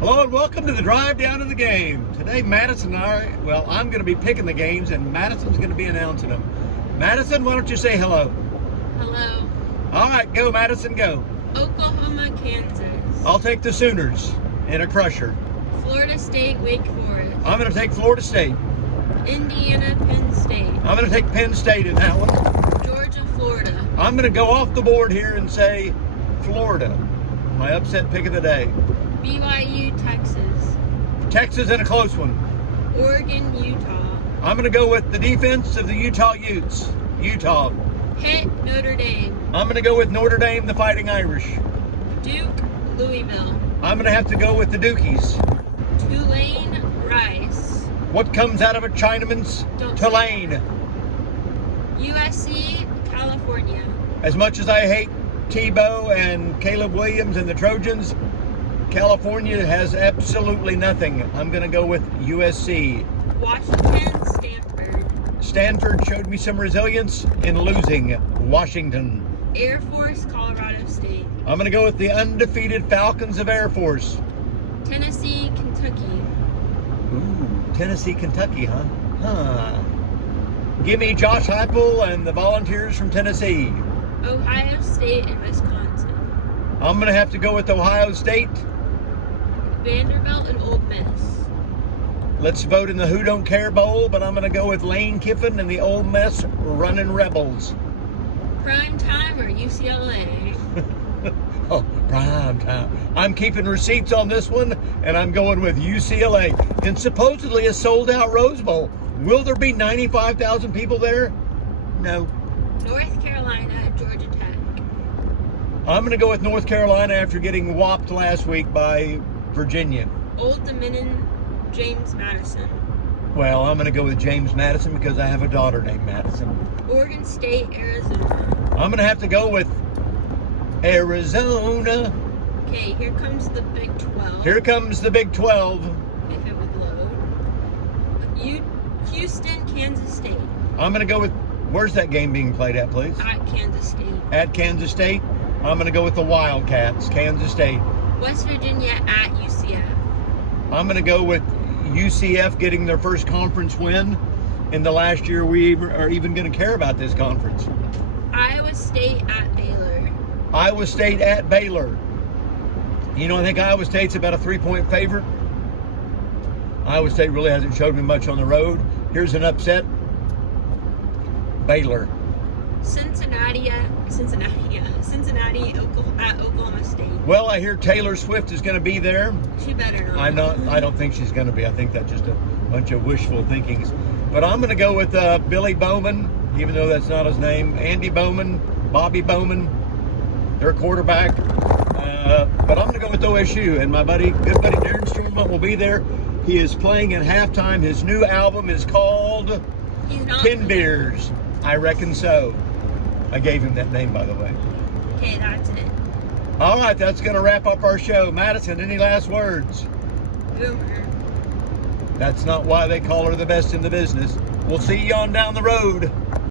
Hello and welcome to the drive down to the game. Today Madison and I'm going to be picking the games and Madison's going to be announcing them. Madison, why don't you say hello? Hello. All right, go Madison, go. Oklahoma, Kansas. I'll take the Sooners in a crusher. Florida State, Wake Forest. I'm going to take Florida State. Indiana, Penn State. I'm going to take Penn State in that one. Georgia, Florida. I'm going to go off the board here and say Florida. My upset pick of the day. BYU, Texas. Texas in a close one. Oregon, Utah. I'm going to go with the defense of the Utah Utes. Utah. Pitt, Notre Dame. I'm going to go with Notre Dame, the Fighting Irish. Duke, Louisville. I'm going to have to go with the Dukies. Tulane, Rice. What comes out of a Chinaman's Tulane? USC, California. As much as I hate Tebow and Caleb Williams and the Trojans, California has absolutely nothing. I'm going to go with USC. Washington, Stanford. Stanford showed me some resilience in losing. Washington. Air Force, Colorado State. I'm going to go with the undefeated Falcons of Air Force. Tennessee, Kentucky. Ooh, Tennessee, Kentucky, huh? Give me Josh Heupel and the Volunteers from Tennessee. Ohio State and Wisconsin. I'm going to have to go with Ohio State. Vanderbilt and Ole Miss. Let's vote in the Who Don't Care Bowl, but I'm going to go with Lane Kiffin and the Ole Miss Running Rebels. Prime time or UCLA? Oh, prime time. I'm keeping receipts on this one, and I'm going with UCLA. And supposedly a sold-out Rose Bowl. Will there be 95,000 people there? No. North Carolina, Georgia Tech. I'm going to go with North Carolina after getting whopped last week by Virginia. Old Dominion, James Madison. Well, I'm going to go with James Madison because I have a daughter named Madison. Oregon State, Arizona. I'm going to have to go with Arizona. Okay, here comes the Big 12. Here comes the Big 12. If it would load. Houston, Kansas State. I'm going to go with, where's that game being played at, please? At Kansas State. At Kansas State. I'm going to go with the Wildcats, Kansas State. West Virginia at UCF. I'm going to go with UCF getting their first conference win in the last year we are even going to care about this conference. Iowa State at Baylor. Iowa State at Baylor. You know, I think Iowa State's about a 3-point favorite. Iowa State really hasn't showed me much on the road. Here's an upset. Baylor. Cincinnati at Oklahoma State. Well, I hear Taylor Swift is going to be there. She better not. I don't think she's going to be. I think that's just a bunch of wishful thinkings. But I'm going to go with Billy Bowman, even though that's not his name. Andy Bowman, Bobby Bowman, their quarterback. But I'm going to go with OSU, and my good buddy Darren Stormont will be there. He is playing at halftime. His new album is called 10 Beers. I reckon so. I gave him that name, by the way. Okay, that's it. All right, that's going to wrap up our show. Madison, any last words? Boomer. That's not why they call her the best in the business. We'll see you on down the road.